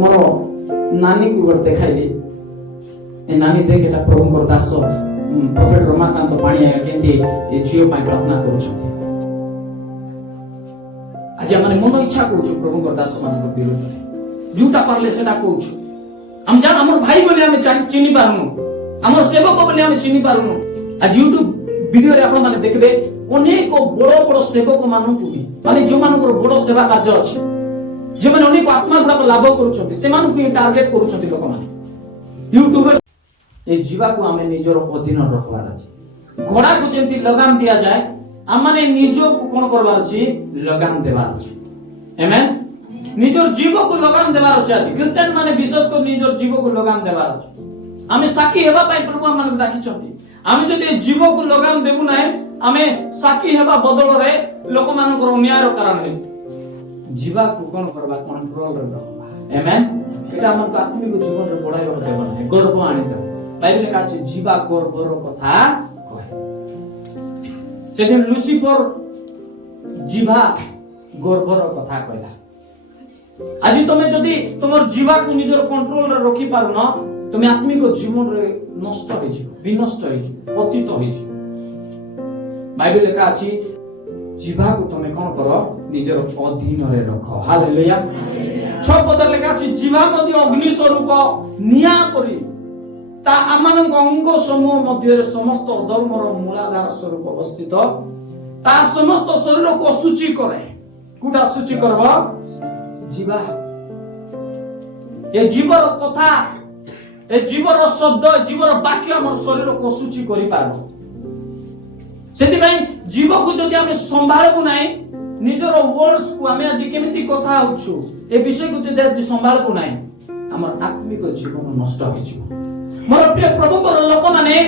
मोर नानी को गोटे देखाइली ए नानी देख एटा प्रभुଙ୍କର दास प्रॉफेट रमाकांत पाणिया केंती ए झियो पाई प्रार्थना करूछथि आज हमने मन इच्छा कहूछु प्रभुଙ୍କର दास मानक विरुद्ध जोटा परले सेटा कहूछु हम जान हमर भाई बोले हम चिन्हि पारुनु हमर सेवक बोले हम चिन्हि पारुनु आज YouTube वीडियो रे आपण माने देखबे अनेक बड़ बड़ सेवक मानकु माने जो मानकर बड़ सेवा कार्य अछि जो माने अनेक आत्मा गुडा लाभ करूछथि से मानकु टार्गेट करूछथि लोक माने YouTube ए जीवा को हमें निजर अधीन रखबार अछि घोड़ा को जेंति लगाम दिया जाए हम माने निजो को कोन करबार अछि लगाम देबार अछि आमेन निजर जीव को लगाम देबार अछि आज क्रिश्चियन माने विशेष कर निजर जीव को लगाम देबार अछि हमें साखी हेबा पई प्रभु मानक राखि छथि हमें जदि जीव को लगाम देबु नै हमें साखी हेबा बदल रे लोक मानकर अन्याय कारण हे जीवा को कोन करबा कंट्रोल रे रखबा आमेन एटा हमक आत्मिक जीवन रे बढाइबा देबा नै गर्व आनि दे बाइबल का अछि जीवा गर्वर कथा कहे सेदिन लुसिफर जीवा गर्वर कथा कहला आज तुम जदि तुमर जीवा को निजर कंट्रोल रे रखि पारुन तुम आत्मिक जीवन रे नष्ट होई जिवो विनष्ट होई जिवो पतित होई जिवो बाइबल का अछि जीवा को तुम कोन करो निजर अधीन रे रखो हालेलुया 6 पद लेखा अछि जीवा मध्य अग्नि स्वरूप निया करी ता आमानक अंग समूह मध्य समस्त धर्मर मूलाधार स्वरूप अवस्थित ता समस्त शरीर को अशुचि करे कुटा अशुचि करबा जीवा ए जीवर कथा ए जीवर शब्द जीवर वाक्य हमर शरीर को अशुचि करि पारबो सेति भाई जीव को जदि हमें संभाळबो नाही निजर वर्ड्स को हमें आज केमिति कथा होछु ए विषय को जदि आज संभाळबो नाही हमर आत्मिक जीवन नष्ट होई जिवो मोर प्रिय प्रभु को लोक माने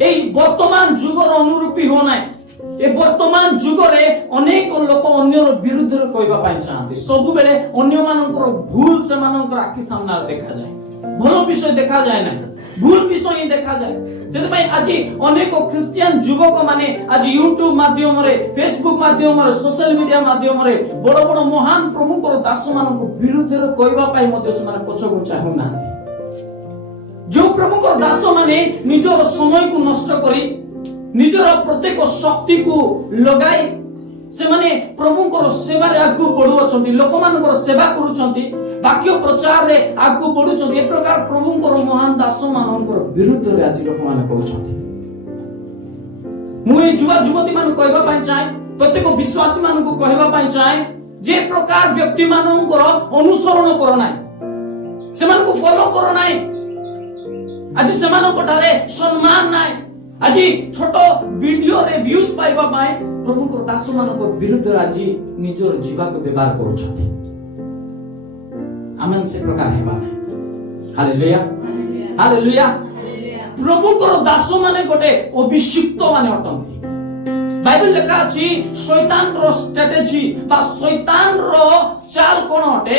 ए वर्तमान जुगर अनुरूपी हो नाही ए वर्तमान जुगरे अनेक लोक अन्य विरुद्ध रे कहबा पाइ चाहते सब बेले अन्य मानकर भूल से मानकर आखि सामने देखा जाए भलो विषय देखा जाए ना भूल विषय ही देखा जाए जेते भाई आज अनेक क्रिश्चियन युवक माने आज YouTube माध्यम रे Facebook माध्यम रे सोशल मीडिया माध्यम रे बड़ बड़ महान प्रभु को दास मानक विरुद्ध रे कहबा पाइ मध्य से माने पछको चाहू ना जो प्रभु को दास माने निजर समय को नष्ट करी निजर प्रत्येक शक्ति को लगाई से माने प्रभु को सेवा रे आगु बढ़ु छथि लोक मानकर सेवा करू छथि वाक्य प्रचार रे आगु बढ़ु छथि ए प्रकार प्रभु को महान दास मानकर विरुद्ध रे आज लोक मान कहू छथि मुई युवा युवती मान कहबा पई चाहे प्रत्येक विश्वासी मान को कहबा पई चाहे जे प्रकार व्यक्ति मानकर अनुसरण कर नाही से मान को फॉलो कर नाही आज से मान को ठारे सम्मान नाही आज छोटो वीडियो रे व्यूज पाइबा पाए प्रभु को दास मानक विरुद्ध आज निजर जीवा को व्यवहार करू छथि आमेन से प्रकार हेबा नै हालेलुया हालेलुया प्रभु को दास माने गोटे अभिषिक्त माने अटंती बाइबल लेखा अछि शैतान रो स्ट्रेटजी बा शैतान रो चाल कोन अटे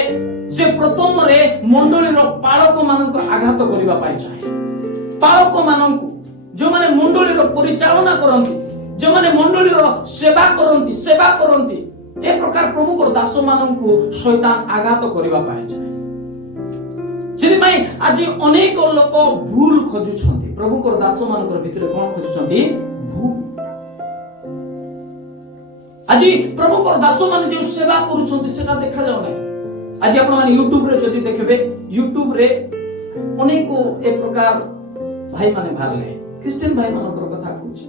से प्रथम रे मंडली रो पालक मानक आघात करिबा पाइ चाहे पालक मानक जो माने मंडली रो परिचालना करंती जो माने मंडली रो सेवा करंती ए प्रकार प्रभु को दास माननकु शैतान आघात करिबा पाए छै सेति पई आज अनेक लोक भूल खोजु छथि प्रभु को दास मानकर भितर कोन खोजु छथि भूल आज प्रभु को दास मान जे सेवा करू छथि सेटा देखा जाउ नै आज आपण माने YouTube रे जदि देखबे YouTube रे अनेक ए प्रकार भाई माने भारले क्रिश्चियन भाई मानकर कथा कहूछ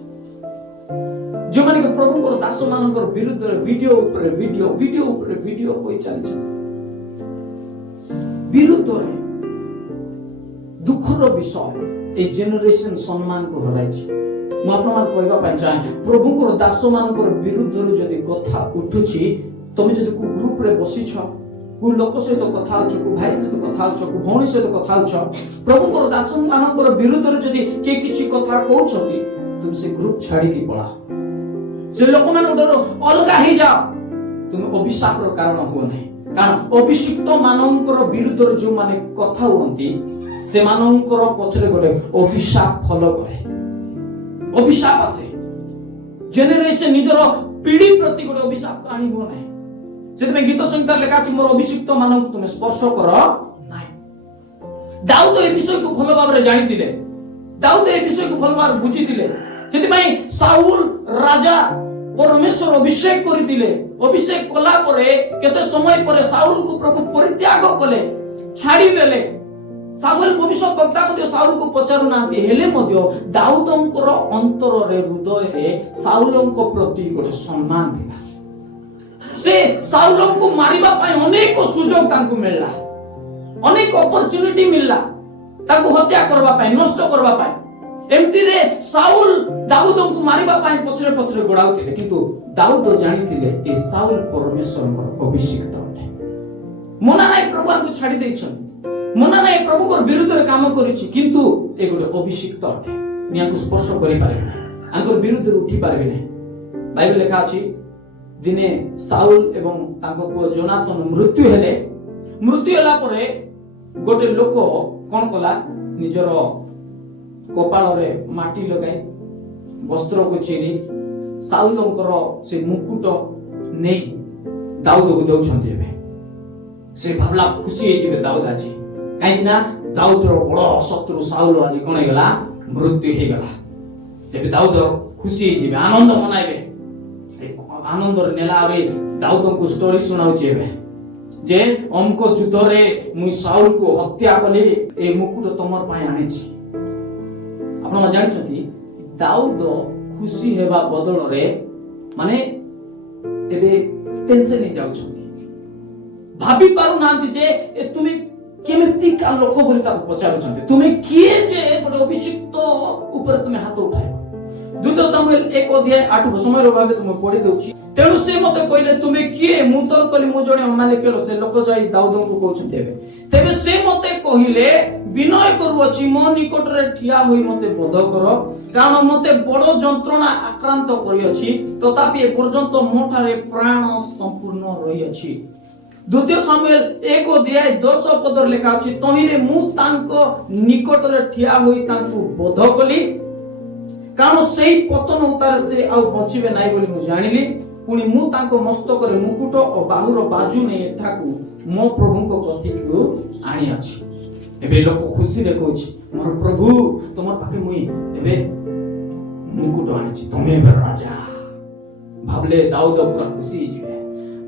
जो माने प्रभु को दास मानकर विरुद्ध वीडियो ऊपर वीडियो होई चली छ विरुद्ध रे दुखर विषय ए जनरेशन सम्मान को हराई छी मु आपन मान कहबा पय चाहे प्रभु को दास मानकर विरुद्ध रे जदी कथा उठुछि तमे जदी को ग्रुप रे बसी छ को लोक सहित कथा होछ को भाई सहित कथा होछ को भौणी सहित कथा होछ प्रभु को दास मानकर विरुद्ध रे जदी के किछि कथा कहउछथि तुम से ग्रुप छाड़ी की पळा से लोक मान उडर अलगा ही जाओ तुम अभिशाप रो कारण हो नै कारण अभिषिक्त मानकर विरुद्ध रे जो माने कथा होंती से मानकर पछरे गोटे अभिशाप फॉलो करे अभिशाप आसे जेनेरेशन निजर पीढ़ी प्रति गोटे अभिशाप आनी हो नै सेतमे गीत संगीत लेखा अछि मोर अभिषिक्त मानक तुमे स्पर्श कर दाऊद ए विषय को भल भाव जानी दाऊद ए विषय को भल भाव बुझी साउल राजा परमेश्वर अभिषेक करथिले अभिषेक कला परे केते समय परे साउल को प्रभु परित्याग कले छाड़ी देले सामुएल भविष्य वक्ता मध्य साउल को पचारु नांती हेले मध्य दाऊदंकर अंतर रे हृदय रे साउलंक प्रति गोटे सम्मान थिला से साउलंक मारिबा पई अनेक सुजोग तांको मिलला अनेक अपॉर्चुनिटी मिलला ताको हत्या करबा पई नष्ट करबा पई एमती रे साउल दाऊदंक मारिबा पई पछरे पछरे गोडाउथिले किंतु दाऊद जानिथिले ए साउल परमेश्वरकर अभिषिक्त अटे मना नै प्रभु को छाडी दैछथि मना नै प्रभु को विरुद्ध रे काम करिछि किंतु ए गोटे अभिषिक्त अटे नियाको स्पर्श करि पारे नै आंकर विरुद्ध रे उठी पारे नै बाइबल लेखा अछि दिने साउल एवं तांको को जोनाथन मृत्यु हेला परे गोटे लोक कोन कला निजर कपाल रे माटी लगाई वस्त्र को चिरी साउलंकर से मुकुट नै दाऊद को दउछन्ती एबे से भावला खुशी हे जिवे दाऊद आजी काहे ना दाऊद रो बड़ शत्रु साउल आजी कोन हेगला मृत्यु हे गला एबे दाऊद खुशी हे जिवे आनंद मनाइबे आनंद रे नेला रे दाऊद को स्टोरी सुनाउची एबे जे अमको युद्ध रे मुई साउल को हत्या कले ए मुकुट तमर पाए आनिछि आपण जानछथि दाऊद खुशी हेबा बदल रे माने एबे टेंशन ही जाउछथि भाबी पारु नांती जे ए तुमी केमिति का लोक बोली ता पचारुछथि तुमी किए जे गोटे अभिषिक्त ऊपर तुमे हाथ उठाइबो द्वितीय सामुएल 1 अध्याय 8 समय रो भाबे तुम पढि दउछि तेणु से मते कहले तुमे किए मु तर कली मु जणे अमालेकेलो से लोक जाई दाऊद को कहउछथि तेबे से मते कहिले विनय करूअछि मो निकट रे ठिया होई मते बोध कर कारण मते बड़ जंत्रणा आक्रांत करिअछि तथापि ए पर्यंत मोठारे प्राण संपूर्ण रहि अछि द्वितीय सामुएल 1 अध्याय 10 पदर लेखा अछि तहिरे मु तांको निकट रे ठिया होई तांको बोध कली कारण सेई पतन उतार से आ बचिबे नाही बोली मु जानिली पुनी मु तांको मस्तक रे मुकुट और बाहुर बाजू ने एठाकू मो प्रभु को कथि को आनी अछि एबे लोक खुशी रे कहछि मोर प्रभु तमर पाके मुई एबे मुकुट आनी छि तमे एबे राजा भाबले दाऊद पूरा खुशी जिवे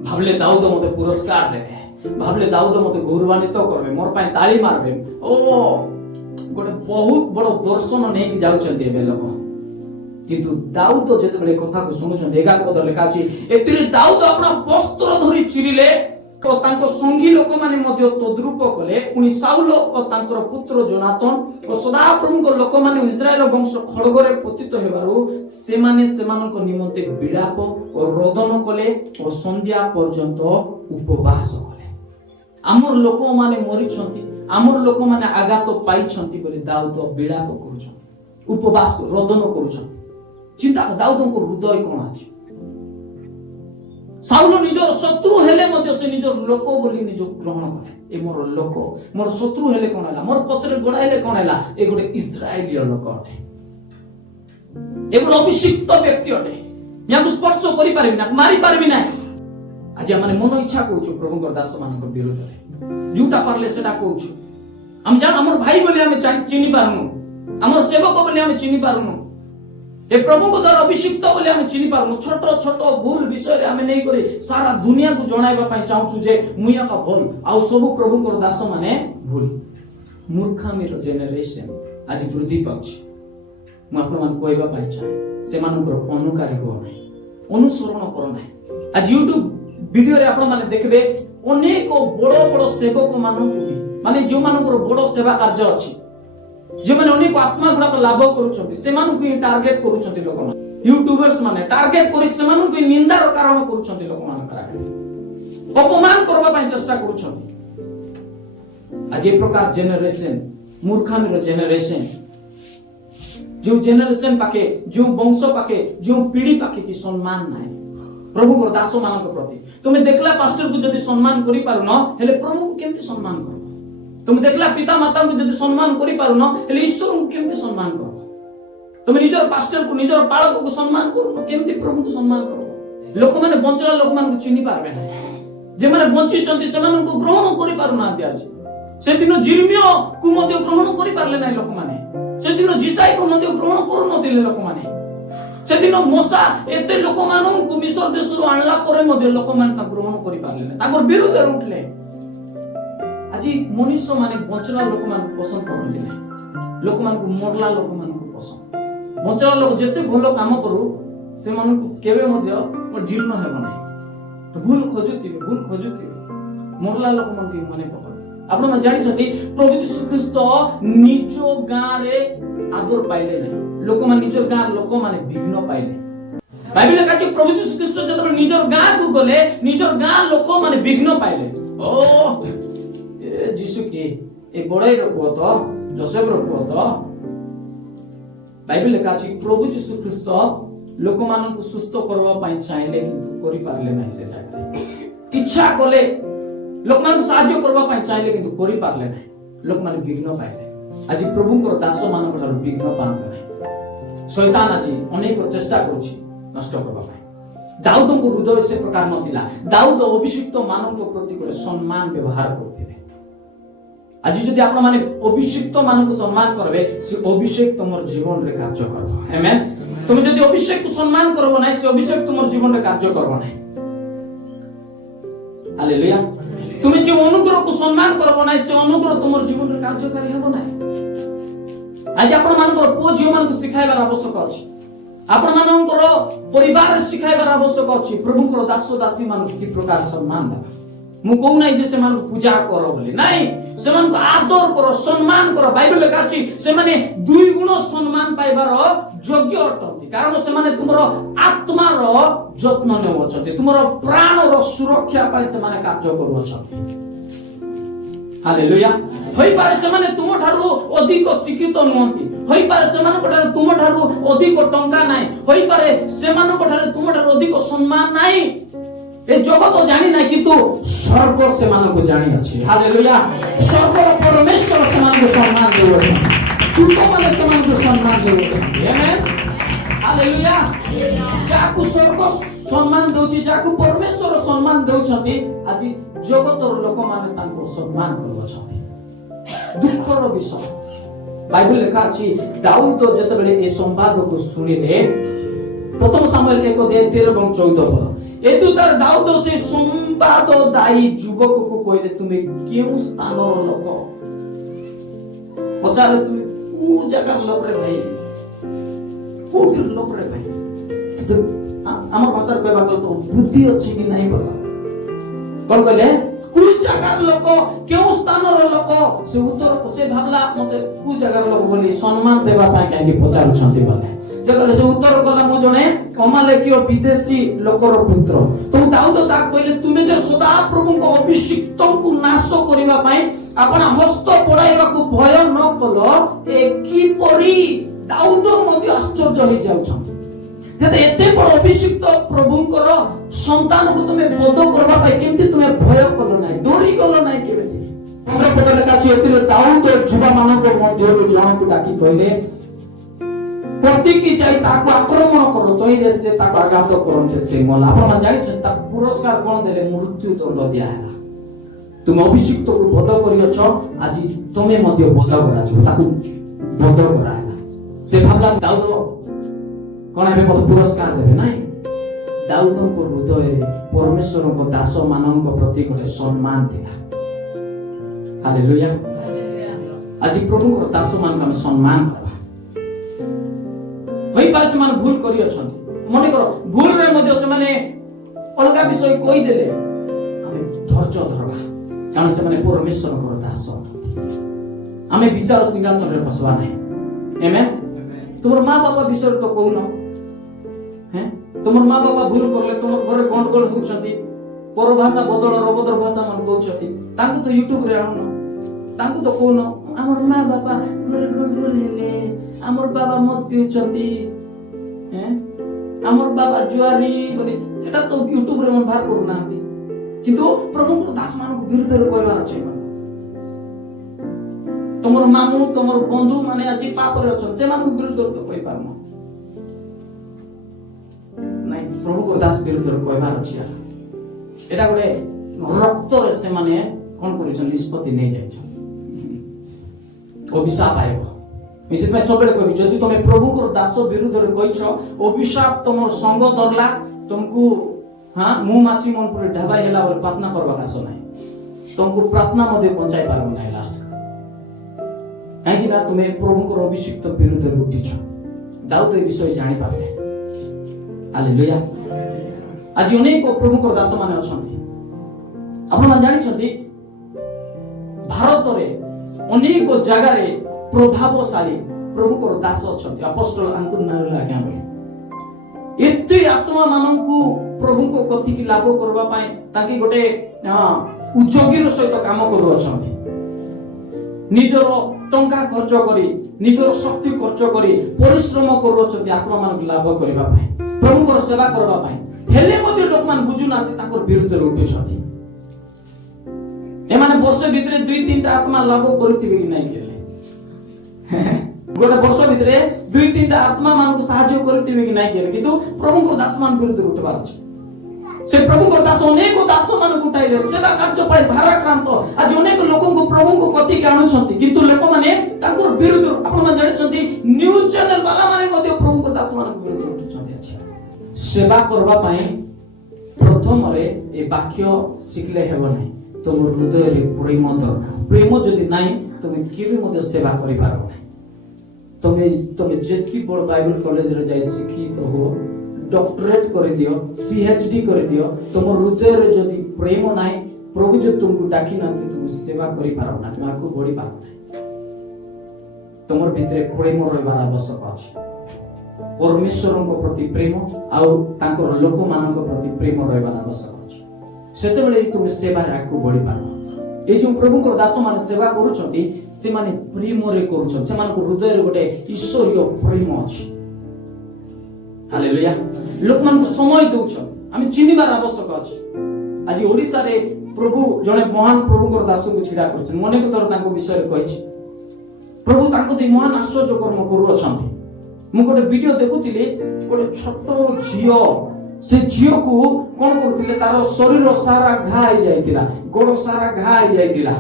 भाबले दाऊद मते पुरस्कार देबे भाबले दाऊद मते गौरवान्वित करबे मोर पाए ताली मारबे ओ गोटे बहुत बड़ दर्शन नै कि जाउछन्ती एबे लोक किंतु दाऊद जेतेबेले कथा को सुनुछन 11 पद लेखा अछि एतिरे दाऊद अपना वस्त्र धरि चिरिले तो तांको संगी लोक माने मध्य तद्रूप कले उनी साउल और तांकर पुत्र जोनाथन और सदा प्रमुख लोक माने इस्राएल वंश खड़गरे पतित हेबारु से माने सेमानक निमंते विलाप और रोदन कले और संध्या पर्यंत उपवास कले हमर लोक माने मरि छंती हमर लोक माने आघात पाई छंती बोले दाऊद विलाप करूछन उपवास रोदन करूछन चिंता दाऊदको हृदय कोन अछि साउल निजर शत्रु हेले मध्य से निजर लोक बोली निज ग्रहण करे ए मोर लोक मोर शत्रु हेले कोन हला मोर पछरे गोडाइले कोन हला ए गोटे इस्राएलीय लोक अटे ए गोटे अभिषिक्त व्यक्ति अटे याको स्पर्श करि पारिबि ना मारि पारिबि ना आज माने मन इच्छा कहउछु प्रभु दास मानक विरोध रे जुटा परले सेटा कहउछु हम जान हमर भाई बोली हम चिनि पारुनु हमर सेवक बोली हम चिनि पारुनु ए प्रभु को द्वारा अभिषिक्त बोले हम चिनि पारनु छोट छोट भूल विषय रे हमें नहीं करे सारा दुनिया को जणाइबा पई चाहूछु जे मुया का भूल आ सब प्रभु को दास माने भूल मूर्खामीर जेनरेशन आज वृद्धि पाउछि म आपन मान कहबा पई चाहे से मानकर अनुकारी को नै अनुसरण करो नै आज YouTube वीडियो रे आपन माने देखबे अनेक बड़ बड़ सेवक मानन माने जो मानकर बड़ सेवा कार्य अछि जो माने अनेक आत्मा गुडा लाभ करूछंती सेमानु को टार्गेट करूछंती लोक माने यूट्यूबर्स माने टार्गेट करी सेमानु को निंदार कारण करूछंती लोक मान करा अपमान करबा पई चेष्टा करूछंती आज ए प्रकार जेनरेशन मूर्खामीर जेनरेशन जो जेनरेशन पाके जो वंश पाके जो पीढ़ी पाके की सम्मान नाही प्रभु को दास मानक प्रति तुमे देखला पास्टर को जदी सम्मान करि पारु न हेले प्रभु को केमति सम्मान कर तुम देखला पिता माता को जदि सम्मान करि पारु न हेले ईश्वर को केमति सम्मान करो तुम निजर पास्टर को निजर पालक को सम्मान करू न केमति प्रभु को सम्मान करो लोक माने बंचला लोक मान को चिनि पारबे ना जे माने बंची चंती सेमान को ग्रहण करि पारु ना आज ସେଦିନ ଜିର୍ମିୟକୁ ମଧ୍ୟ ଗ୍ରହଣ କରିପାରିଲେ ନାହିଁ ଲୋକମାନେ। ସେଦିନ ଜିସାଇକୁ ମଧ୍ୟ ଗ୍ରହଣ କରୁନଥିଲେ ଲୋକମାନେ। ସେଦିନ ମୂଷା ଏତେ ଲୋକମାନଙ୍କୁ ମିଶର ଦେଶରୁ ଆଣିଲା ପରେ ମଧ୍ୟ ଲୋକମାନେ ତାକୁ ଗ୍ରହଣ କରିପାରିଲେ ନାହିଁ, ତାଙ୍କର ବିରୁଦ୍ଧରେ ଉଠିଲେ। ଆଜି ମଣିଷ ମାନେ ବଞ୍ଚଲା ଲୋକମାନଙ୍କୁ ପସନ୍ଦ କରନ୍ତି ନାହିଁ, ଲୋକମାନଙ୍କୁ ମରଲା ଲୋକମାନଙ୍କୁ ପସନ୍ଦ। ବଞ୍ଚଲା ଲୋକ ଯେତେ ଭଲ କାମ କରୁ ସେମାନଙ୍କୁ କେବେ ମଧ୍ୟ ଜୀର୍ଣ୍ଣ ହେବ ନାହିଁ। ଭୁଲ ଖୋଜୁଥିବେ ମରଲା ଲୋକମାନଙ୍କୁ ମନେ ପକାନ୍ତି। ଆପଣ ଜାଣିଛନ୍ତି ପ୍ରଭୁ ଯୀଶୁ ଖ୍ରୀଷ୍ଟ ନିଜ ଗାଁରେ ଆଦର ପାଇଲେ ନାହିଁ, ଲୋକମାନେ ନିଜ ଗାଁ ଲୋକମାନେ ବିଘ୍ନ ପାଇଲେ। ବାଇବେଲ ଲେଖାଛି ପ୍ରଭୁ ଯୀଶୁ ଖ୍ରୀଷ୍ଟ ଯେତେବେଳେ ନିଜ ଗାଁକୁ ଗଲେ ନିଜ ଗାଁ ଲୋକମାନେ ବିଘ୍ନ ପାଇଲେ। ଓ ଏ ଯୀଶୁ କିଏ? ଏ ବଡ଼ାଇର ପୁଅ ତ, ଯୋସେଫର ପୁଅ ତ। ବାଇବେଲ ଲେଖାଛି ପ୍ରଭୁ ଯୀଶୁ ଖ୍ରୀଷ୍ଟ ଲୋକମାନଙ୍କୁ ସୁସ୍ଥ କରିବା ପାଇଁ ଚାହିଁଲେ କିନ୍ତୁ କରିପାରିଲେ ନାହିଁ। ସେ ଜାଗାରେ ଇଚ୍ଛା କଲେ ଲୋକମାନଙ୍କୁ ସାହାଯ୍ୟ କରିବା ପାଇଁ ଚାହିଁଲେ କିନ୍ତୁ କରିପାରିଲେ ନାହିଁ, ଲୋକମାନେ ବିଘ୍ନ ପାଇଲେ। ଆଜି ପ୍ରଭୁଙ୍କର ଦାସ ମାନଙ୍କ ଠାରୁ ବିଘ୍ନ ପାଆନ୍ତୁ ନାହିଁ। ଶୈତାନ ଆଜି ଅନେକ ଚେଷ୍ଟା କରୁଛି ନଷ୍ଟ କରିବା ପାଇଁ। ଦାଉଦଙ୍କ ହୃଦୟ ସେ ପ୍ରକାର ନଥିଲା। ଦାଉଦ ଅଭିଷିକ୍ତ ମାନଙ୍କ ପ୍ରତି ଗୋଟେ ସମ୍ମାନ ବ୍ୟବହାର କରୁଥିଲେ। ଆଜି ଯଦି ଆପଣ ମାନେ ଅଭିଷିକ୍ତ ମାନଙ୍କୁ ସମ୍ମାନ କରିବେ, ସେ ଅଭିଷେକ ତୁମର ଜୀବନରେ କାର୍ଯ୍ୟ କରିବ। ଆମେନ୍। তুমি যদি অভিষেককে সম্মান করব না, সে অভিষেক তোমার জীবনে কার্য করব না। হালেলুয়া। তুমি যে অনুগ্রহকে সম্মান করব না, সে অনুগ্রহ তোমার জীবনে কার্যকারী হবে না। আজ আপন মানকৰ পুଅ ঝিଅ ମାନଙ୍କୁ ଶିଖାଇବାର ଆବଶ୍ୟକ ଅଛି। ଆପଣ ମାନଙ୍କର ପରିବାରରେ ଶିଖାଇବାର ଆବଶ୍ୟକ ଅଛି। ପ୍ରଭୁଙ୍କର ଦାସ ଦାସୀ ମାନଙ୍କୁ କି ପ୍ରକାର ସମ୍ମାନ ଦେବା। ମୁଁ କହୁ ନାହିଁ ଯେ ସେମାନଙ୍କୁ ପୂଜା କର ବୋଲି, ନାଇଁ, ସେମାନଙ୍କୁ ଆଦର କର, ସମ୍ମାନ କର। ବାଇବେଲ ଲେଖା ଅଛି ସେମାନେ ଦୁଇ ଗୁଣ ସମ୍ମାନ ପାଇବାର ଯୋଗ୍ୟ ଅଟନ୍ତି, କାରଣ ସେମାନେ ତୁମର ଆତ୍ମାର ଯତ୍ନ ନେଉଛନ୍ତି, ତୁମର ପ୍ରାଣର ସୁରକ୍ଷା ପାଇଁ ସେମାନେ କାର୍ଯ୍ୟ କରୁଅଛନ୍ତି। ହାଲେଲୁୟା। ହୋଇପାରେ ସେମାନେ ତୁମଠାରୁ ଅଧିକ ଶିକ୍ଷିତ ନୁହନ୍ତି, ହୋଇପାରେ ସେମାନଙ୍କ ଠାରୁ ତୁମଠାରୁ ଅଧିକ ଟଙ୍କା ନାହିଁ, ହୋଇପାରେ ସେମାନଙ୍କ ଠାରୁ ତୁମଠାରୁ ଅଧିକ ସମ୍ମାନ ନାହିଁ। ଏ ଜଗତ ଜାଣି ନାହିଁ, କିନ୍ତୁ ସ୍ୱର୍ଗ ସେମାନଙ୍କୁ ଜାଣିଅଛି। ହାଲେଲୁୟା। ସ୍ୱର୍ଗର ପରମେଶ୍ୱର ସେମାନଙ୍କୁ ସମ୍ମାନ ଦେଉଅଛନ୍ତି, ଦୂତମାନେ ସେମାନଙ୍କୁ ସମ୍ମାନ ଦେଉଅଛନ୍ତି। ଆମେନ୍। ହାଲେଲୁୟା। ଯାହାକୁ ସ୍ୱର୍ଗ ସମ୍ମାନ ଦେଉଛି, ଯାହାକୁ ପରମେଶ୍ୱର ସମ୍ମାନ ଦେଉଛନ୍ତି, ଆଜି ଜଗତର ଲୋକମାନେ ତାଙ୍କୁ ସମ୍ମାନ କରୁଅଛନ୍ତି। ଦୁଃଖର ବିଷୟ, ବାଇବେଲ ଲେଖା ଅଛି ଦାଉଦ ଯେତେବେଳେ ଏ ସମ୍ବାଦକୁ ଶୁଣିଲେ, ପ୍ରଥମ ସାମୁଏଲ 1:13 ଏବଂ 14 ପଦ, ଏତୁ ତାର ଦାଉଦ ସେ ସମ୍ବାଦ ଦାୟୀ ଯୁବକକୁ କହିଲେ, ତୁମେ କେଉଁ ସ୍ଥାନର ଲୋକ? ପଚାରେ, ତୁମେ କୋଉ ଜାଗାର ଲୋକରେ ଭାଇ? କୋଉଠି ଲୋକରେ ଭାଇ? ଆମ ଭାଷାରେ କହିବା ଗଲେ ତ ବୁଦ୍ଧି ଅଛି କି ନାହିଁ ବୋଲା। କଣ କହିଲେ? କୋଉ ଜାଗାର ଲୋକ, କେଉଁ ସ୍ଥାନର ଲୋକ? ସେ ଉତ୍ତର, ସେ ଭାବଲା ମତେ କୋଉ ଜାଗାର ଲୋକ ବୋଲି ସମ୍ମାନ ଦେବା ପାଇଁ କାହିଁକି ପଚାରୁଛନ୍ତି ବୋଲେ। ସେ କହିଲେ, ସେ ଉତ୍ତର କଲା, ମୁଁ ଜଣେ ଅମାଲେକୀୟ ବିଦେଶୀ ଲୋକର ପୁତ୍ର। ତ ଦାଉଦ ତାକୁ କହିଲେ, ତୁମେ ଯେ ସଦା ପ୍ରଭୁଙ୍କ ଅଭିଷିକ୍ତଙ୍କୁ ନାଶ କରିବା ପାଇଁ ଆପଣ ହସ୍ତ ପଡାଇବାକୁ ଭୟ ନ କଲ, ଏ କିପରି? ଦାଉଦ ମଧ୍ୟ ଆଶ୍ଚର୍ଯ୍ୟ ହେଇଯାଉଛନ୍ତି। ଯେତେ ଏତେ ବଡ଼ ଅଭିଷିକ୍ତ ପ୍ରଭୁଙ୍କର ସନ୍ତାନକୁ ତୁମେ ବଧ କରିବା ପାଇଁ କେମିତି ତୁମେ ଭୟ କଲ ନାହିଁ, ଡରି ଗଲ ନାହିଁ କେମିତି? 15 ପଦ ଲେଖା ଅଛି, ଏଥିରେ ଦାଉଦ ଯୁବାମାନଙ୍କ ମଧ୍ୟରୁ ଜଣକୁ ଡାକି କହିଲେ, କତିକି ଯାଇ ତାକୁ ଆକ୍ରମଣ କର, ତହିଁରେ ସେ ତାକୁ ଆଘାତ କରନ୍ତେ ସେ ମଲା। ଆପଣ ଜାଣିଛନ୍ତି ତାକୁ ପୁରସ୍କାର କଣ ଦେଲେ? ମୃତ୍ୟୁ ଦଣ୍ଡ ଦିଆହେଲା। ତୁମେ ଅଭିଷିକ୍ତକୁ ବଧ କରିଅଛ, ଆଜି ତୁମେ ମଧ୍ୟ ବଧ କରାଯିବ। ତାକୁ ବଧ କରାହେଲା। ସେ ଭାବଲା ଦାଉଦ କଣ ଏବେ ମତେ ପୁରସ୍କାର ଦେବେ? ନାହିଁ, ଦାଉଦଙ୍କ ହୃଦୟରେ ପରମେଶ୍ୱରଙ୍କ ଦାସ ମାନଙ୍କ ପ୍ରତି ଗୋଟେ ସମ୍ମାନ ଥିଲା। ହାଲେଲୁୟା। ଆଜି ପ୍ରଭୁଙ୍କର ଦାସ ମାନଙ୍କୁ ଆମେ ସମ୍ମାନ କରିବା। ହୋଇପାରେ ସେମାନେ ଭୁଲ କରିଅଛନ୍ତି, ମନେକର ଭୁଲରେ ମଧ୍ୟ ସେମାନେ ଅଲଗା ବିଷୟ କହିଦେଲେ, ଆମେ ଧୈର୍ଯ୍ୟ ଧରବା, କାରଣ ସେମାନେ ପରମେଶ୍ୱରଙ୍କର ଦାସ ଅଟନ୍ତି। ଆମେ ବିଚାର ସିଂହାସନରେ ବସିବା ନାହିଁ। ଆମେନ୍। ତୁମର ମା ବାପା ବିଷୟରେ ତ କହୁନ, ତୁମର ମା ବାପା ଭୁଲ କରିଲେ ତୁମର ଘରେ ଗଣ୍ଡଗୋଳ ହଉଛନ୍ତି, ପରଭାଷା ବଦଳରେ ଅଭଦ୍ର ଭାଷା ମାନ କହୁଛନ୍ତି, ତାଙ୍କୁ ତ ୟୁଟ୍ୟୁବ ରେ ଆଣୁନ, ତାଙ୍କୁ ତ କହୁନ ଆମର ମା ବାପା ଘରେ ଗଣ୍ଡଗୋଳ ହେଲେ, ଆମର ବାବା ମଦ ପିଉଛନ୍ତି, ଆମର ବାବା ଜୁଆରୀ ବୋଲି, ଏଟା ତ ୟୁଟ୍ୟୁବ ରେ ବାହାର କରୁନାହାନ୍ତି। କିନ୍ତୁ ପ୍ରଭୁଙ୍କର ଦାସ ମାନଙ୍କୁ ବିରୁଦ୍ଧରେ କହିବାର ଅଛି। ତମର ମାମୁଁ, ତମର ବନ୍ଧୁ ମାନେ ଆଜି ପାପରେ ଅଛନ୍ତି, ସେମାନଙ୍କ ବିରୁଦ୍ଧରେ ତ କହିପାରୁନ। ନାଇଁ, ପ୍ରଭୁଙ୍କର ଦାସ ବିରୁଦ୍ଧରେ କହିବାର ଅଛି। ଏଟା ଗୋଟେ ରକ୍ତରେ ସେମାନେ କଣ କରିଛନ୍ତି? ନିଷ୍ପତ୍ତି ନେଇ ଯାଇଛନ୍ତି। अभिशाप आइबो मिसित में सबले कहबी जदि तुम प्रभु को दास विरुद्ध रे कहिछ अभिशाप तुम संग धरला तुमको हां मुंह माछी मन पर ढाबाई होला बोले प्रार्थना करबा कासो नाही तुमको प्रार्थना मध्ये पहुंचाई पारबो नाही लास्ट काहे ना तुम प्रभु को अभिषिक्त विरुद्ध रे उठिछ दाऊद ए विषय जानि पाबे हालेलुया आज अनेक प्रभु को दास माने अछंती आपण मान जानि छथि भारत रे अनेक जगह रे प्रभावशाली प्रभु को दास अछंती अपोस्टल अंकुर नारला आज्ञा बोले एते आत्मा माननकु प्रभु को कथि की लाभ करबा पाए ताकि गोटे उद्योगीर सहित काम करू अछंती निजर टंका खर्च करी निजर शक्ति खर्च करी परिश्रम करू अछंती आत्मा मानक लाभ करबा पाए प्रभु को सेवा करबा पाए हेले मध्ये लोक मान बुझु नाथि ताकर विरुद्ध उठु छथि एमाने वर्ष भितरे 2-3 टा आत्मा लाभ करथिबे कि नै केले गोटे वर्ष भितरे 2-3 टा आत्मा मानक सहाय्य करथिबे कि नै केले किंतु प्रभु को दास मान विरुद्ध उठबार अछि से प्रभु को दास अनेक दास मानक उठाइले सेवा कार्य पाई भाराक्रांत आज अनेक लोकन को प्रभु को कथि काणु छथि किंतु लोक माने ताकर विरुद्ध आपण मान जानि छथि न्यूज चैनल वाला माने मध्ये प्रभु को दास मानक विरुद्ध उठु छथि अछि सेवा करबा पाई प्रथम रे ए वाक्य शिखले हेबो नै तुम हृदय रे प्रेम दरकार प्रेम जदि नाही तुम केबे मध्ये सेवा करि पारो नै तुम जेतकी बड़ बाइबल कॉलेज रे जाई शिक्षित हो डॉक्टरेट कर दियो पीएचडी कर दियो तुम हृदय रे जदि प्रेम नाही प्रभु जो तुमको डाकी नाते तुम सेवा करि पारो ना तुम आको बढ़ी पारो ना तुमर भितरे प्रेम रहबार आवश्यक अछि परमेश्वर को प्रति प्रेम आउ तांकर लोक मानक प्रति प्रेम रहबार आवश्यक अछि सेते बेले तुम सेवा रे आको बढ़ी पारो ए जो प्रभु को दास माने सेवा करूछथि से माने प्रेम रे करूछथि से मानक हृदय रे गोटे ईश्वरीय प्रेम अछि हालेलुया लोक मान को समय दउछ हम चिनिबार आवश्यक अछि आज ओडिसा रे प्रभु जने महान प्रभु को दास को छिडा करछन मने को तर ताको विषय रे कहिछि प्रभु ताको दे महान आश्चर्य कर्म करू अछंती मु गोटे वीडियो देखुतिली गोटे छोटो झियो से झियो को कोन करथिले तार शरीर सारा घा हो जाइतिला गोड़ सारा घा हो जाइतिला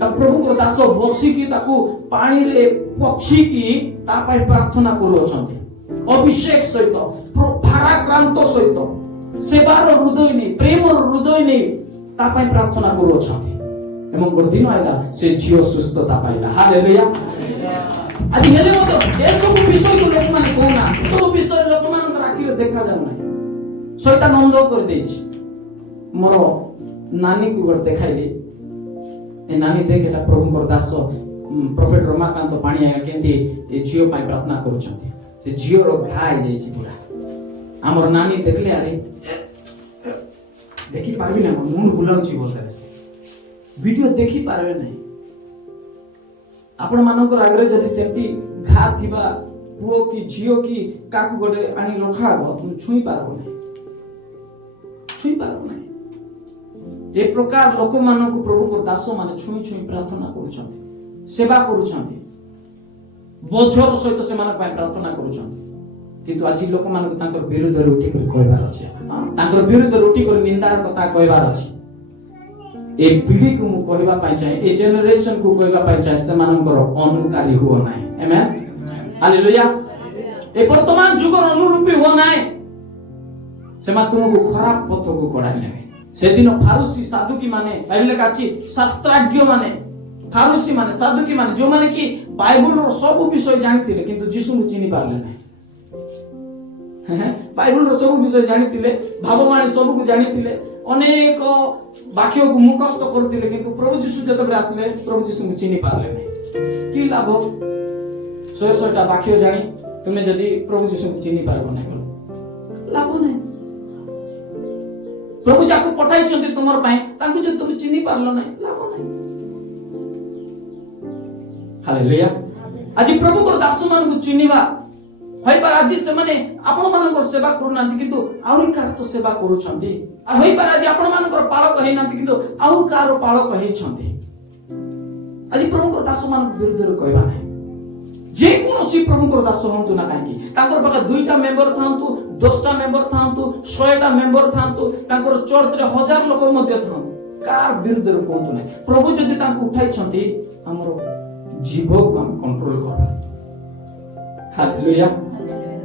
ता प्रभु को दास बसी की ताको पानी रे पक्षी की ता पाई प्रार्थना करू अछंती अभिषेक सहित भाराक्रांत सहित सेवार हृदय नहीं प्रेम हृदय नहीं ता पाई प्रार्थना करू अछंती एवं गोटे दिन आइला से झियो सुस्थता पाइला हालेलुया आज हेले मत ए सब विषय को लोक माने कोना सब विषय लोक मान राखिले देखा जाउ नै शैतान अंध कर देछि मोर नानी को गोटे देखाइले ए नानी देख एटा प्रभु को दास प्रोफेट रमाकांत पाणी आया केंती ए झियो पाई प्रार्थना करूछथि से झियो रो घाय जाइछि पूरा हमर नानी देखले अरे देखि पारबी ना मुंड बुलाउछि बोलतारे से वीडियो देखि पारबे नै आपण मानकर आगरे जदि सेती घा थिबा पुओ की झियो की काकु गोटे आनी रखाबो तुम छुई पारबो नै छुई पारबो नै ए प्रकार लोक मानक प्रभु को दास माने छुई छुई प्रार्थना करूछथि सेवा करूछथि बोझर सहित से मानक पाए प्रार्थना करूछथि किंतु आज लोक मानक तांकर विरुद्ध रे उठी कर कहबार अछि तांकर विरुद्ध रे उठी कर निंदार कथा कहबार अछि ए पीढ़ी को मु कहबा पाई चाहे ए जनरेशन को कहबा पाई चाहे से मानकर अनुकारी हो नाही आमेन हालेलुया ए वर्तमान जुगर अनुरूपी हो नाही से मा तुमको खराब पथ को कढाई नेबे से दिन फारूसी साधुकी माने बाइबल काची शास्त्रज्ञ माने फारूसी माने साधुकी माने जो माने कि बाइबल रो सब विषय जानिथिले किंतु यीशु को चिनि पारले नाही बाइबल रो सब विषय जानिथिले भाववाणी सब को जानिथिले अनेक वाक्य को मुखस्त करथिले किंतु प्रभु यीशु जतबे आसले प्रभु यीशु को चिनि पारले नाही की लाभ 100 टा वाक्य जानी तुमे जदी प्रभु यीशु को चिनि पारबो नाही लाभ नाही प्रभु जाको पठाई छथि तुमर पाए ताकू जे तुम चिनि पारलो नाही लाभ नाही हालेलुया आज प्रभु को दास मान को चिनिबा होई पर आज से माने आपण मान को सेवा करू नांती किंतु आउरी कार तो सेवा करू छथि आ होई पर आज आपण मान को पालक हेई नांती किंतु आउर कार पालक हेई छथि आज प्रभु को दास मान को विरुद्ध रे कहबा नाही जे कोनोसी प्रभु को दास होंतु ना काहेकि ताकर पाखे 2टा मेंबर थांतु 10टा मेंबर थांतु 100टा मेंबर थांतु ताकर चर्च रे 1000 लोक मध्ये थांतु कार विरुद्ध रे कोंतु नाही प्रभु जदी तांको उठाई छथि हमरो जीभ को हम कंट्रोल करबा। हालेलुया।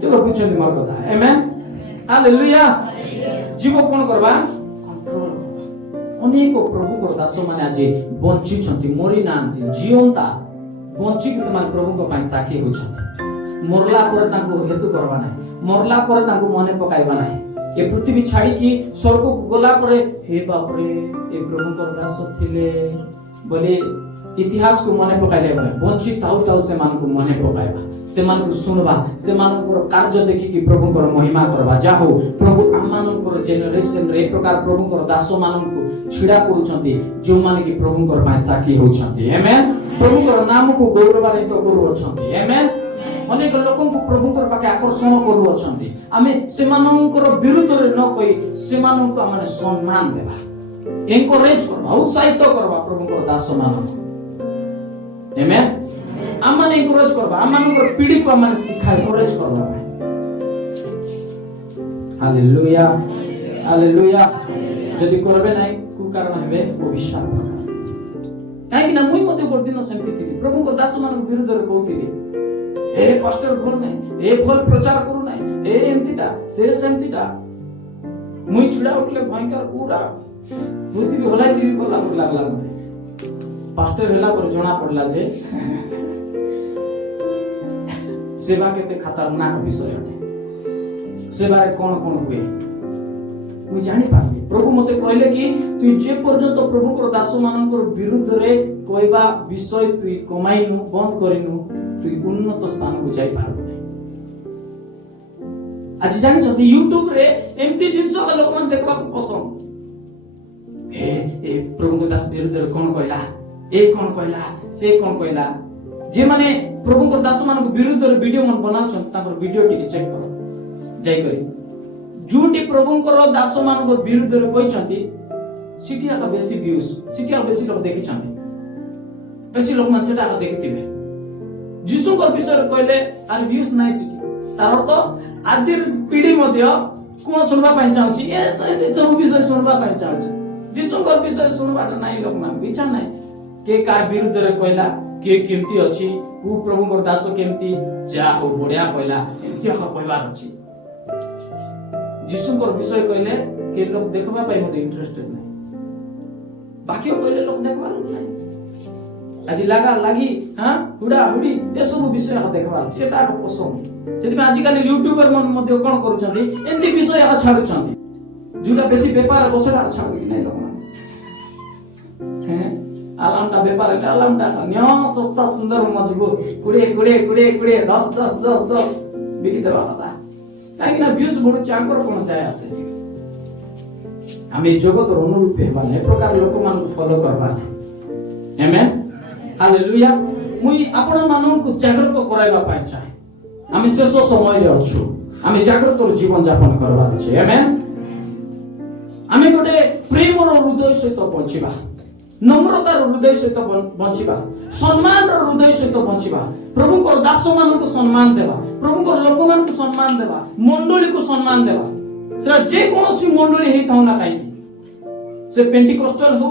चलो बुझछन मोर कथा। आमेन। हालेलुया। जीभ कोन करबा कंट्रोल करबा। अनेक प्रभु को दास माने आज बंची छथि, मरि नांती, जीवंता बंची के समान प्रभु को पाई साखी हो छथि। मरला पर ताको हेतु करबा नाही, मरला पर ताको मने पकाइबा नाही। ए पृथ्वी छाड़ी की स्वर्ग को गला पर हे बाप रे ए प्रभु को दास थिले बोले इतिहास को मने पकाइले बने बंची ताउ ताउ से मान को मने पकाइबा, से मान को सुनबा, से मान को कार्य देखि कि प्रभु को महिमा करबा। जाहो प्रभु आमान को जेनरेशन रे प्रकार प्रभु को दास मान को छिड़ा करूछंती जो मान की प्रभु को पाई साखी होछंती। आमेन। प्रभु को नाम को गौरवान्वित करू अछंती। आमेन। अनेक लोकन को प्रभु को पाके आकर्षण करू अछंती। आमे सेमानंकर विरुद्ध रे न कहि सेमानन को माने सम्मान देबा, एनकरेज करबा, उत्साहित करबा प्रभु को दास मानन। आमेन। आमान एनकरेज करबा, आमानकर पीढ़ी को आमान सिखा एनकरेज करबा। हालेलुया। हालेलुया। जदि करबे नाही कु कारण हेबे अभिशाप प्रकार। काहे कि ना मुई मते गोर दिन सेमति थिबी प्रभु को दास मान विरुद्ध रे कहउतिबी ए पास्टर भल नै, ए भल प्रचार करू नै, ए एमतिटा से सेमतिटा। मुई छुडा उठले भयंकर पूरा पृथ्वी हलाई दिबी बोला लागला मते। पास्टर होला पर जणा पड़ला जे सेवा केते खतरनाक विषय अटे। सेवा रे कोन कोन हुए मुई जानि पारबी। प्रभु मते कहले कि तू जे पर्यंत प्रभु को दास मानकर विरुद्ध रे कहबा विषय तू कमाइनु बंद करिनु तू उन्नत स्थान को जाई पारबो नै। आज जानि छथि YouTube रे एमती जिंस लोक मन देखबा को पसंद ए प्रभु को दास विरुद्ध रे कोन कहला, ए कोन कहला, से कोन कहला। जे माने प्रभु को दास मान को विरुद्ध रे वीडियो मन बनाउछन ताकर वीडियो टिके चेक करो जाई करी। जोटी प्रभु को दास मान को विरुद्ध रे कहि छथि सिटिया का बेसी व्यूज, सिटिया बेसी लोक देखि छथि, बेसी लोक मन सेटा देखिथिबे। जीसु को विषय कहले आर व्यूज नाइ सिटी तार तो आज पीढ़ी मध्य कोन सुनबा पाइ चाहछि ए सब विषय सुनबा पाइ चाहछि। जीसु को विषय सुनबा नाइ लोक मान इच्छा नाइ के का विरुद्ध रे कहला के केमती अछि कु प्रभु को दास केमती जा हो बढ़िया कहला एमती का कहबार अछि। जीसु को विषय कहले के लोक देखबा पाइ मते इंटरेस्टेड नै, बाकी कहले लोक देखबा नै। आज लगा लगी हां हुडा हुडी ए सब विषय का देखबा सेटा को पसंद। जदि आज काल यूट्यूबर मन मते कोन करू छथि एंती विषय का छाडू छथि जुटा बेसी व्यापार बसेला छाडू कि नै लोक हैं। आलामटा व्यापार आलामटा न्या सस्ता सुंदर मजबूत कुड़े कुड़े कुड़े कुड़े 10 10 10 10 बिकी देबा कथा काहे ना व्यूज बडु चाकर कोन चाहे आसे। आमे जगत रो अनुरूप हेबा नै प्रकार लोक मान को फॉलो करबा। आमेन। हालेलुया। मुई आपण मानन को जागृत कराइबा पाइ चाहे। आमे शेष समय रे अछु, आमे जागृत जीवन यापन करबा छै। आमेन। आमे गोटे प्रेम रो हृदय सहित बंचिबा, नम्रता रो हृदय सहित बंचिबा, सम्मान रो हृदय सहित बंचिबा, प्रभु को दास मान को सम्मान देबा, प्रभु को लोक मान को सम्मान देबा, मंडली को सम्मान देबा। सेरा जे कोनोसी मंडली हेइ थाउ ना काई से पेंटिकॉस्टल हो,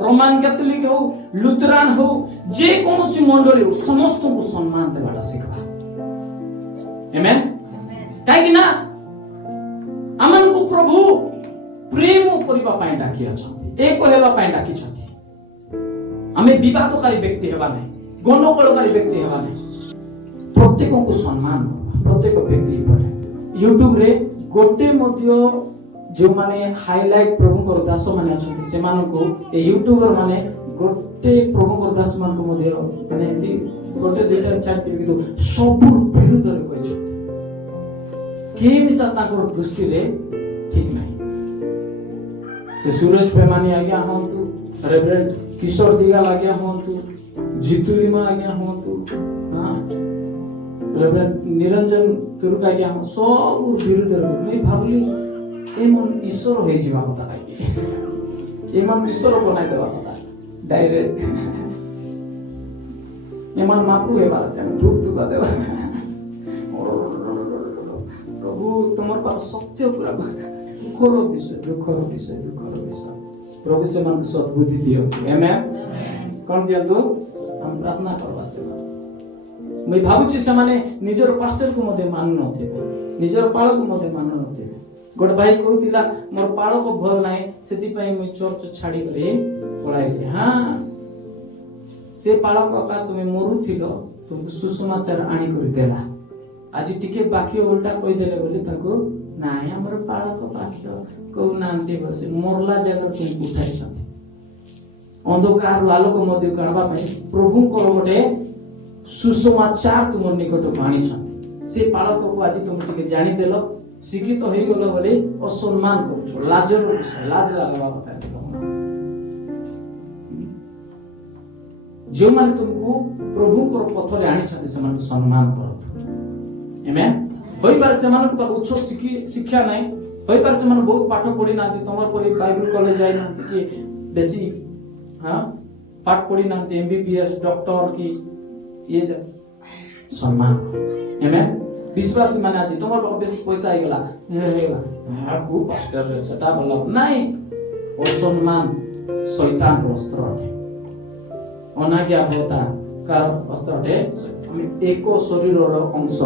रोमान कैथोलिक हो, लुथरान हो, जे कोनोसी मंडली हो समस्त को सम्मान देबाटा सिखबा। आमेन। काहे कि ना अमन को प्रभु प्रेम करिबा पाइ डाकी अछथि, एक हेबा पाइ डाकी छथि। आमे विवादकारी व्यक्ति हेबा नै, गंडगोलकारी व्यक्ति हेबा नै, प्रत्येक को सम्मान प्रत्येक व्यक्ति पड़े। YouTube रे गोटे मध्य जो माने हाईलाइट प्रभु को दास माने अछथि से मान को ए यूट्यूबर माने गोटे प्रभु को दास मान को मध्य माने एति गोटे दुटा चारती किंतु सब विरुद्ध रे कहै छ के मिसा ताकर दृष्टि रे ठीक नाही। से सूरज पैमानी आज्ञा होंतु, रेवरेंड किशोर दिगाल आज्ञा होंतु, जितुलिमा आज्ञा होंतु, हां रेवरेंड निरंजन तुरुक आज्ञा हो सब विरुद्ध रे नै भाबली एमन ईश्वर होई जीवा होता काई एमन ईश्वर बनाइ देबा होता डायरेक्ट एमन मापू हे बात जाने धूप धुपा देबा। प्रभु तुमर पर सत्य पूरा दुखर विषय प्रभु से मन सद्बुद्धि दियो। आमेन। कौन दियंतु हम प्रार्थना करबा से मैं भाबुची से माने निजर पास्टर को मते मानु नथे निजर पाळक को मते मानु नथे गोट भाई कहतिला मोर पाळक भल नाही सेति पई मैं चर्च छाडी करे पळाइले हां से पाळक का तुमे मरु थिलो तुमको सुसमाचार आनी करि देला आज टिके बाकी उल्टा कहि देले बोली ताको नाही हमर पाळक बाकी को नांती बसे मोरला जगह तुमको उठाई छथि अंधकार आलोक मध्य करबा पई प्रभु को गोटे सुसमाचार तुमर निकट आनी छथि से पाळक को आज तुम टिके जानि देलो शिक्षित होई गलो बोली असम्मान करछो लाजर विषय लाज लागबा କଥା जो माने तुमको प्रभु को पथरे आनी छथि समान सम्मान करत आमेन होई बार समान को उच्च शिक्षा नाही होई बार समान बहुत पाठ पढी नांती तमर परी बाइबल कॉलेज जाई नांती कि बेसी हां पाठ पढी नांती एमबीबीएस डॉक्टर की ये सम्मान आमेन विश्वास माने आज तमर बेसी पैसा आइगला हाकू पास्टर रे सेटा बोला नाही असम्मान शैतान वस्त्र अनाज्ञा होता कार वस्त्र अटे एको शरीरर अंश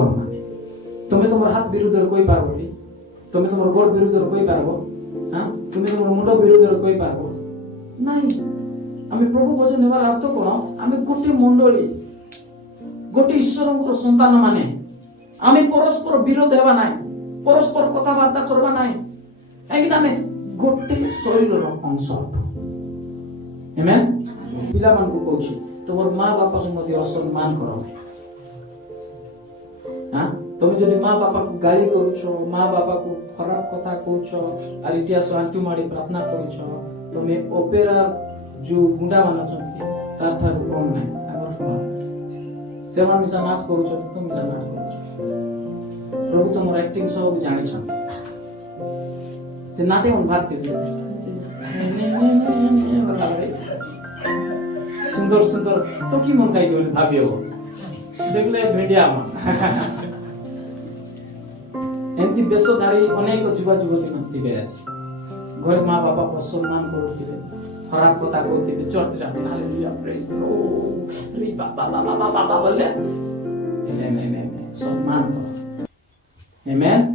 তুমি তোমার হাত বিরুদ্ধে কই পারবো কি তুমি তোমার গোড় বিরুদ্ধে কই পারবো হ্যাঁ তুমি তোমার মুন্ড বিরুদ্ধে কই পারবো নাই আমি প্রভু বচন নেবার অর্থ কোন আমি গোটি মণ্ডলী গোটি ঈশ্বরଙ୍କର সন্তান মানে আমি পরস্পর বিরোধ হেবা নাই পরস্পর কথাবার্তা করবা নাই কাইকি আমি গোটি শরীরର অংশ আমেন ପିଲାମାନଙ୍କୁ କହୁଛି তোমার মা বাপাକୁ ମଧ୍ୟ ଅସମ୍ମାନ କର हां তুমি যদি মা বাপাକୁ গালি କରୁଛ মা ବାପାକୁ ଖରାପ କଥା କହୁଛ আর ইতিহাস আଣ୍ଠୁ ମାଡି ପ୍ରାର୍ଥନା କରୁଛ তুমি অপেরা जो गुंडा ମାନଛନ୍ତି ତାଠାରୁ କମ ନାହିଁ ତାଙ୍କର ସମାନ ସେମାନେ ମିଶା ନାଟ କରୁଛ ତ ମିଶା ନାଟ କରୁଛ ପ୍ରଭୁ ତମର ଆକ୍ଟିଂ ସବୁ ଜାଣିଛନ୍ତି ସେ ନାଟେ ମନ ଭାବତେ सुंदर सुंदर तो की मन काई बोले भाबियो देखले मीडिया में एंती बेसोधारी अनेक जुवा जुवती नथिबे आज घर मां बापा को सम्मान करूथिबे खराब कथा कहथिबे चर्च रासी हालेलुया प्रेज लो रे बाबा बाबा बाबा बोले नहीं सम्मान करो आमेन